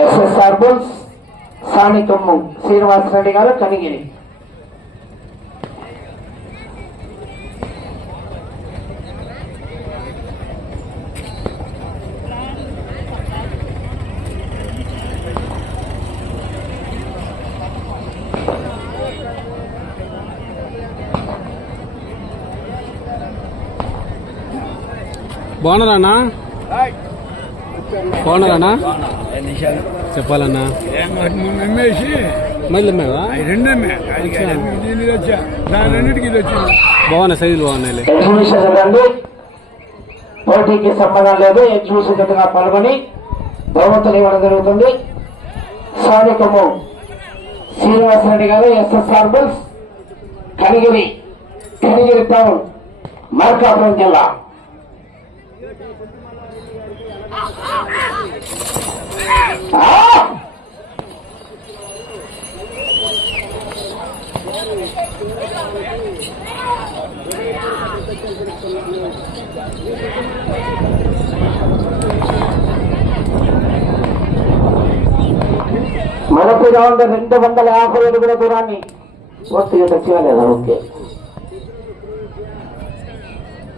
SSR bulls సానికమ్ము Srinivasa Reddy గారు కనిగిరి. బాగున్నారన్నా? బాగున్నారన్నా? చెప్పాలన్నా. మళ్ళీ బాగున్నాయి, సైజులు బాగున్నాయి. పోటీకి సంబంధం లేదు. ఎగ్జిబిషన్ జతగా పాల్గొని బహుమతులు ఇవ్వడం జరుగుతుంది. సానికము శ్రీనివాసరెడ్డి గారు SSR bulls Kanigiri town Markapuram జిల్లా. మొదటి రౌండ్ 250 అడుగుల దూరాన్ని పూర్తిగా తెచ్చలేదా? ఓకే.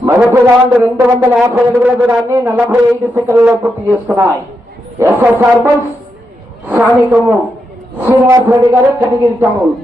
మొదటి రౌండ్ 250 అడుగుల దూరాన్ని 45 సెకండ్లలో పూర్తి చేసుకున్నాయి. ఎస్ఎస్ఆర్ బుల్స్ సానికము శ్రీనివాసరెడ్డి గారు కనిగిరి టౌన్.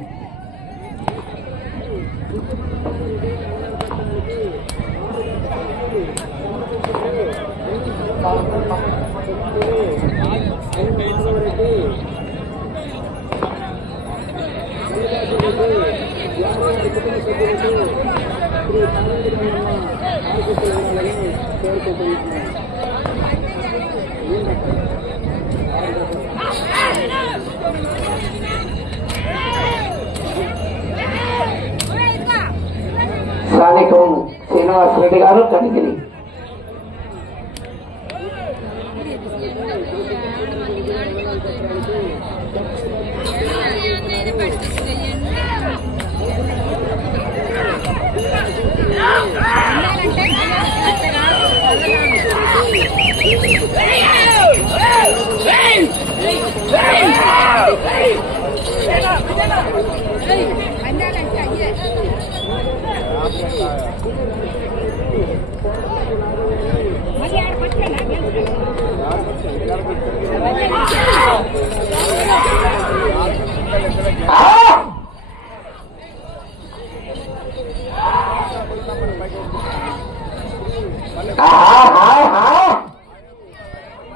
సానికము శ్రీనివాసరెడ్డి గారు కనిగిరి.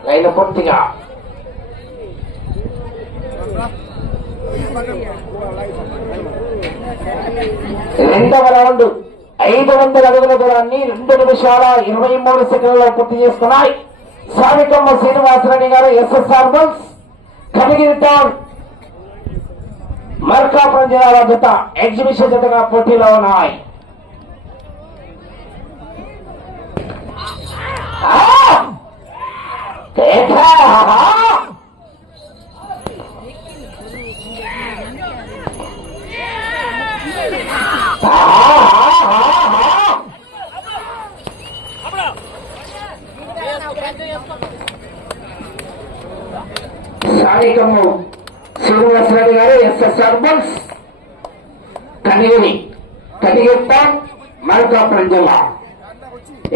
లైన్ పూర్తిగా రెండవ రౌండ్ 500 అడుగుల దూరాన్ని 2 నిమిషాల 23 సెకండ్లలో పూర్తి చేసుకున్నాయి. సానికమ్మ శ్రీనివాసరెడ్డి గారు SSR bulls Kanigiri town Markapuram జిల్లాల జత ఎగ్జిబిషన్ జతగా పోటీలో ఉన్నాయి. సానికమ్ము శ్రీనివాసరెడ్డి గారు SSR bulls Kanigiri town Markapuram జిల్లా.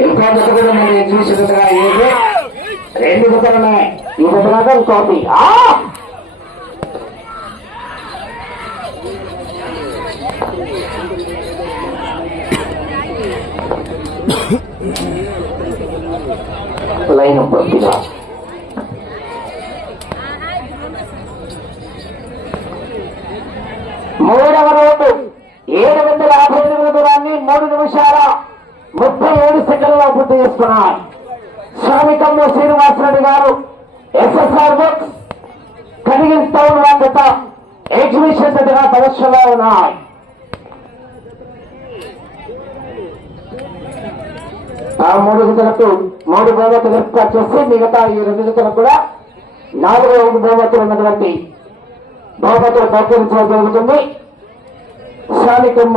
ఇంకో జత కూడా మీరు ఎగ్జిబిషన్గా ఏది 2 జతలు ఉన్నాయి. ఈ జతగా ఇంకోటి లైన్ పూర్తిగా మూడవ రౌండ్ 750 అడుగుల దూరాన్ని 3 నిమిషాల 37 సెకండ్లలో పూర్తి చేసుకున్నాయి. సానికమ్మ శ్రీనివాసరెడ్డి గారు ఎస్ఎస్ఆర్ బుల్స్ కనిగిరి టౌన్ జత ఎగ్జిబిషన్ జతగా పరీక్షలో ఉన్నాయి. ఆ 3 జతలకు 3 బహుమతులు ఏర్పాటు చేసి మిగతా ఈ 2 జతలకు కూడా 4 బహుమతులు ఉన్నటువంటి బహుమతులు ప్రకటించడం జరుగుతుంది. సానికమ్మ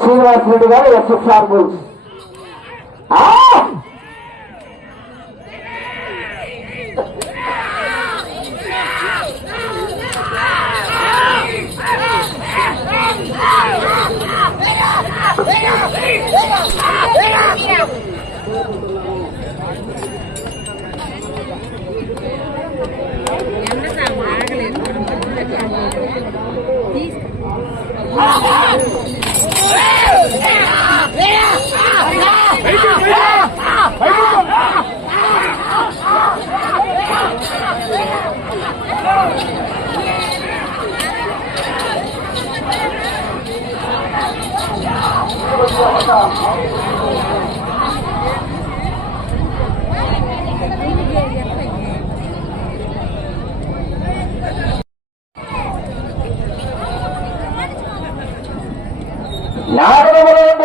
శ్రీనివాసరెడ్డి గారు ఎస్ఎస్ఆర్ బుల్స్.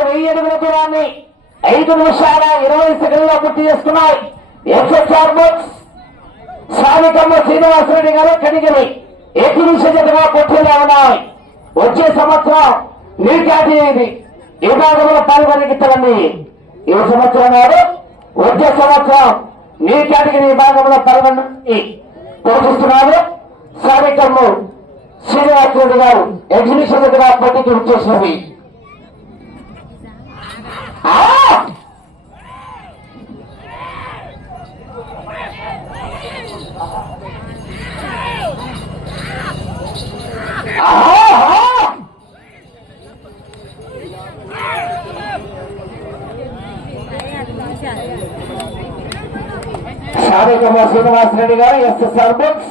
వెయ్యి అడుగుల దూరాన్ని 5 నిమిషాల 20 సెకండ్లో పూర్తి చేసుకున్నాయి. ఎస్ఎస్ఆర్ బుక్స్ సానికమ్మ శ్రీనివాసరెడ్డి గారు కనిగిరి ఎగ్జిబిషన్ జతగా పోటీలో ఉన్నాయి. వచ్చే సంవత్సరం నీ కేటగిరీ విభాగంలో పాల్గొనగలండి. ఈ సంవత్సరం గారు వచ్చే సంవత్సరం నీ కేటగిరీ విభాగంలో పాల్గొని పోషిస్తున్నారు. సానికమ్మ శ్రీనివాసరెడ్డి గారు ఎగ్జిబిషన్ జతగా పోటీకి వచ్చేసినవి. సానికమ్మ శ్రీనివాసరెడ్డి గారు ఎస్ఎస్ఆర్ బుక్స్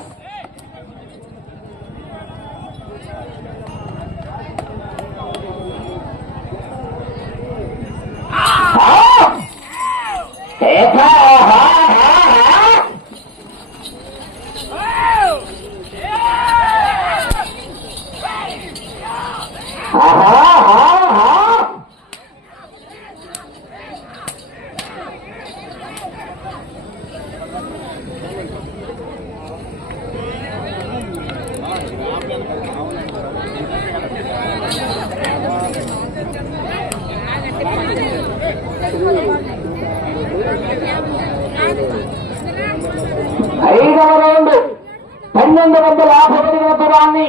ఐదవ రౌండ్ 1250 దూరాన్ని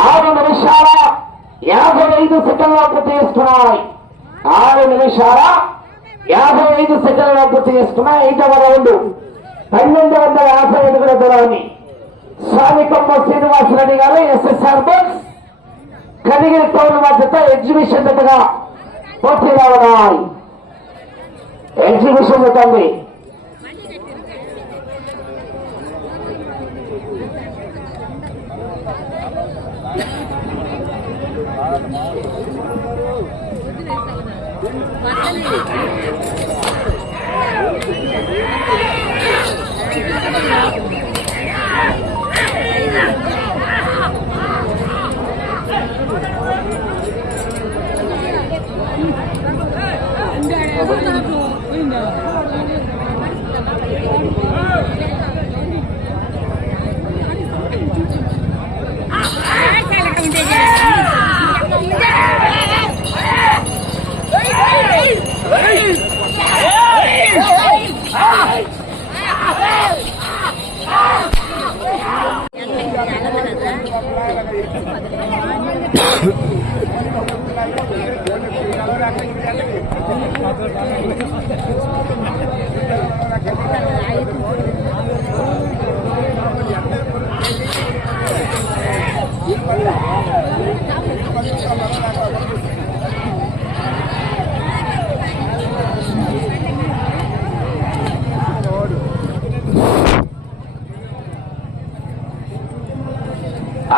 6 నిమిషాల 55 సెకండ్లో పూర్తి చేసుకున్నాయి. 6 నిమిషాల 55 సెకండ్లో పూర్తి చేసుకున్నాయి. ఐదవ రౌండ్ 1250 దూరాన్ని సానికమ్మ శ్రీనివాసరెడ్డి గారు ఎస్ఎస్ఆర్ బుక్స్ కనిగిరి టౌన్ మధ్యతో ఎగ్జిబిషన్ జతగా పోటీలో ఉన్నాయి. ఎగ్జిబిషన్ జత ఉంది.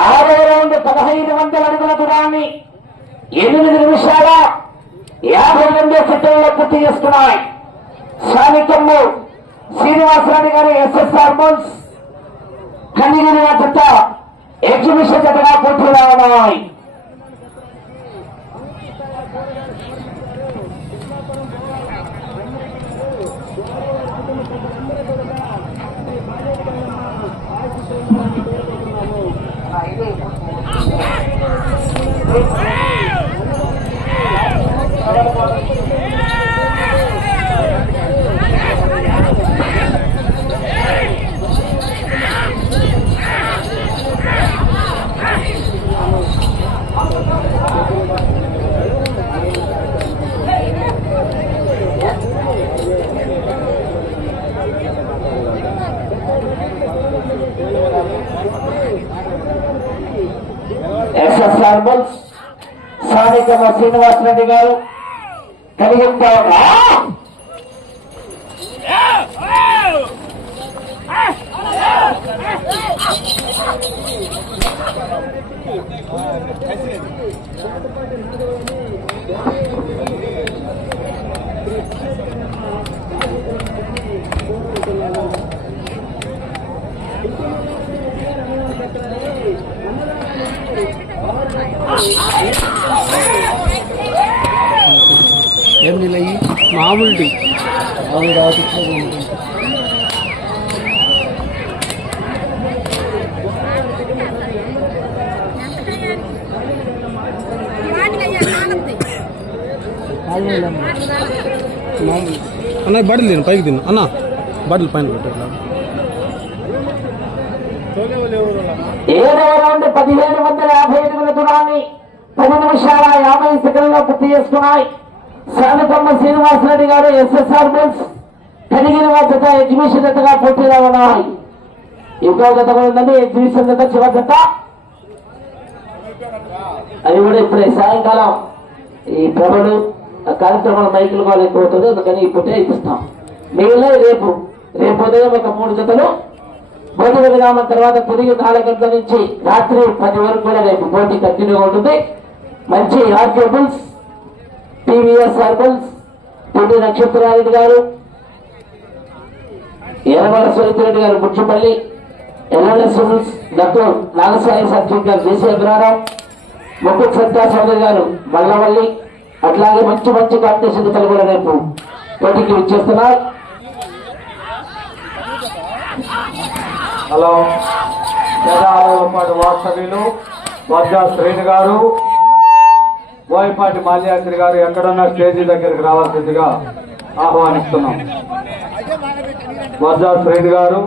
ఆరవ రౌండ్ 1500 అడుగుల దూరాన్ని 8 నిమిషాల 52 సెకండ్లో పూర్తి చేసుకున్నాయి. సానికమ్మ శ్రీనివాసరెడ్డి గారు ఎస్ఎస్ఆర్ బుక్స్ కనిగిరి జత ఎగ్జిబిషన్ జతగా పోటీలో ఉన్నాయి. ఎస్ఎస్ఆర్ బుక్స్ సానికమ్మ శ్రీనివాసరెడ్డి గారు కలిగిస్తారు. ఏం నీళ్ళయి మామూలు టీ అన్న బట్టలు తిను పైకి తిను అన్న బట్టలు పైన పెట్టు 7వ రౌండ్ 1750 అడుగుల దూరాన్ని 10 నిమిషాల 50 సెకండ్లలో పూర్తి చేసుకున్నాయి. శానకమ్మ శ్రీనివాసరెడ్డి గారు ఎస్ఎస్ఆర్ బుల్స్ కనిగిరి జత ఎగ్జిబిషన్ జతగా పోటీలో ఉన్నాయి. ఇంకో జత కూడా ఉందండి ఎగ్జిబిషన్ జత చివరి జత. అది కూడా ఇప్పుడే సాయంకాలం ఈ ప్రభలు కార్యక్రమాల మైకులు కూడా ఎక్కువ అవుతుంది, అందుకని ఇప్పుడే ఇప్పిస్తాం. మిగిలిన రేపు ఉదయం ఒక 3 జతలు భౌతిక విరామం తర్వాత తిరిగి 4 గంటల నుంచి రాత్రి 10 వరకు కూడా రేపు పోటీ కంటిన్యూగా ఉంటుంది. మంచి RK bulls, TVS bulls, TV Nakshatrareddy గారు, ఎర్రమల సురేంద్రెడ్డి గారు Muchchupalli, LNS bulls doctor Nagasai surgeon గారు దేశీ అభిరారావు, ముకుత్ సత్తా చౌదరి గారు మల్లవల్లి, అట్లాగే మంచి కాంపిటీషన్ జతలు కూడా రేపు పోటీకి విచ్చేస్తున్నారు. హలో పేదాలపాటి వాస్తవ్యులు వద్ద శ్రేణి గారు, బోయపాటి మాల్యాద్రి గారు ఎక్కడన్నా స్టేజీ దగ్గరికి రావాల్సిందిగా ఆహ్వానిస్తున్నాం. వద్ద శ్రేణి గారు,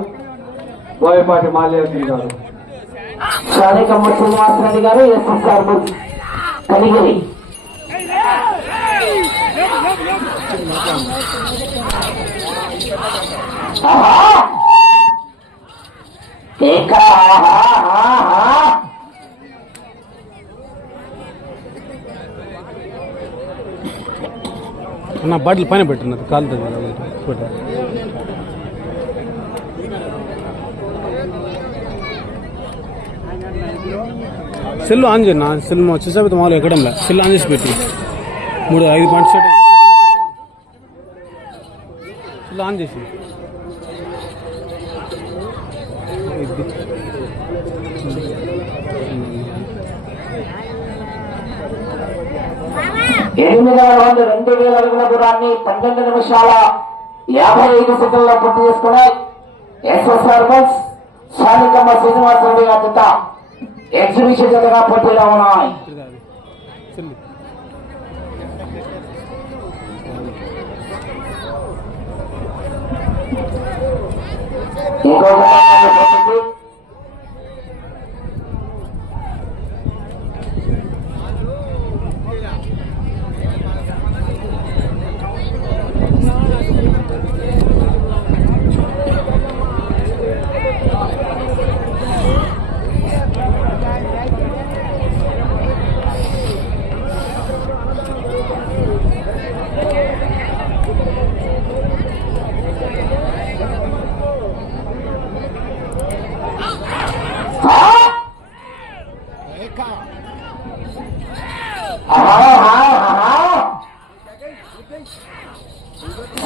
బోయపాటి మాల్యాద్రి గారు. శానికమ్మ శ్రీనివాసరెడ్డి గారు ఎస్ఎస్ఆర్ బుల్స్ కనిగిరి. అన్న బట్టలు పైన పెట్టిన కాలుతుంది సెల్ ఆన్ చేయన్నా సెల్ చూసాబితే మామూలు ఎక్కడంలా సెల్ ఆన్ చేసి పెట్టి 3-5 పాయింట్స్ సెల్ ఆన్ చేసి 8వ రౌండ్ 2000 అడుగుల దూరాన్ని 12 నిమిషాల 55 సెకండ్లలో పూర్తి చేసుకున్నాయి. ఎస్ఎస్ఆర్ బుల్స్ శానికమ్మ శ్రీనివాసరెడ్డి గారి జత ఎగ్జిబిషన్ జతగా పోటీలో ఉన్నాయి. ఇంకో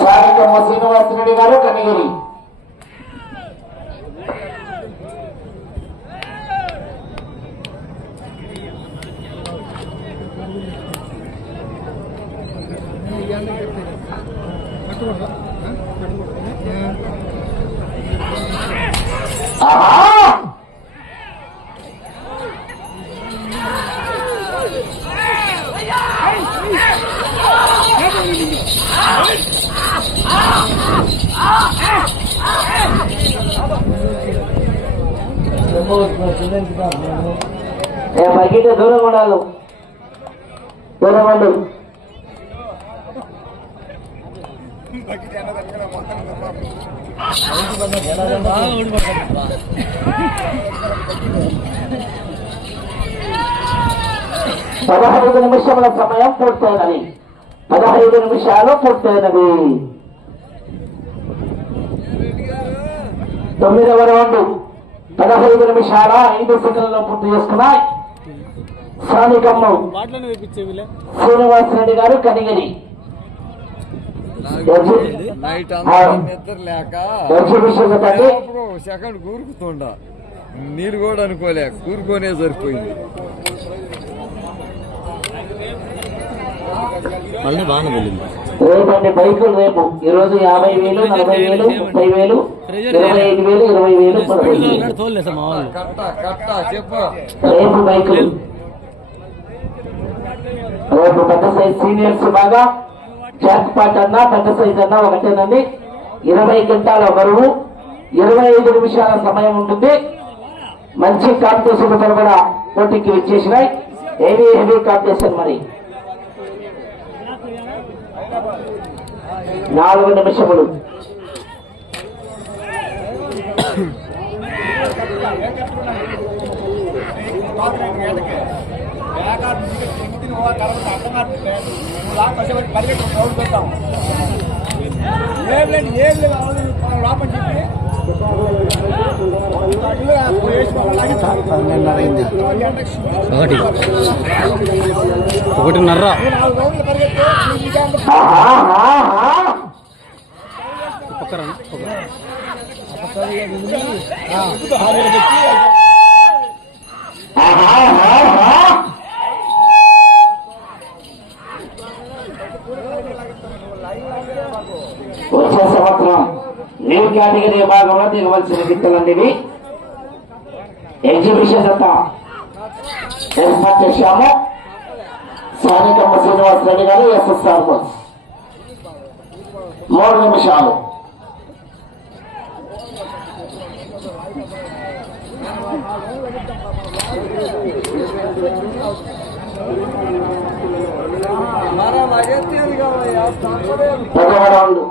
శానికమ్మ శ్రీనివాసరెడ్డి గారు కనిగిరి. బకెట్ దూరం ఉండాలి, దూరం ఉండు. పదహైదు నిమిషముల సమయం పూర్తయినది. 15 నిమిషాలు పూర్తయినది. 9వ రౌండ్ 15 నిమిషాల 5 సెకండ్లలో పూర్తి చేసుకున్నాయి. శానికమ్మ శ్రీనివాసరెడ్డి గారు కనిగిరి. సెకండ్ కూరుకుతుండ నీళ్ళు కూడా అనుకోలే, కూరుకోనే సరిపోయింది. మళ్ళీ బాగానే వెళ్ళింది. రేపు అండి బైకులు రేపు ఈరోజు 50,000, 40,000, 30,000, 25,000, 20,000, 15,000 తోలే సార్ మా వాళ్ళు. రేపు బైకులు. రేపు పెద్ద సైజ్ సీనియర్స్ బాగా జాక్ పాట్ అన్నా పెద్ద సైజ్ అన్నా ఒకటేనండి. 20 గంటల బరువు, 25 నిమిషాల సమయం ఉంటుంది. మంచి కాంపిటీషన్ కూడా పోటీకి వచ్చేసినాయి. Heavy competition. మరి 4 నిమిషములు. ఒకటిన్నర. పక్కన వచ్చే సంవత్సరం న్యూ కేటగిరీ విభాగంలో దిగవలసిన గిట్టలండి. ఇవి ఎగ్జిబిషన్ అంతా ఏర్పాటు చేశాము. సానికమ్మ శ్రీనివాస్ రెడ్డి గారు ఎస్ఎస్ఆర్ బస్. 3 నిమిషాలు. ప్రథమ రౌండ్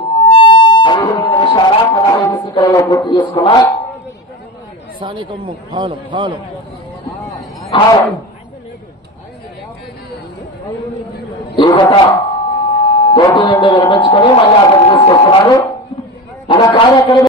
15 నిమిషాల 15 సెకండ్లలో పూర్తి చేసుకున్నారు. సానికమ్ము హాలు ఈ గత పోటీ నుండి విరమించుకొని మళ్ళీ అక్కడికి తీసుకొస్తున్నారు. మన కార్యక్రమం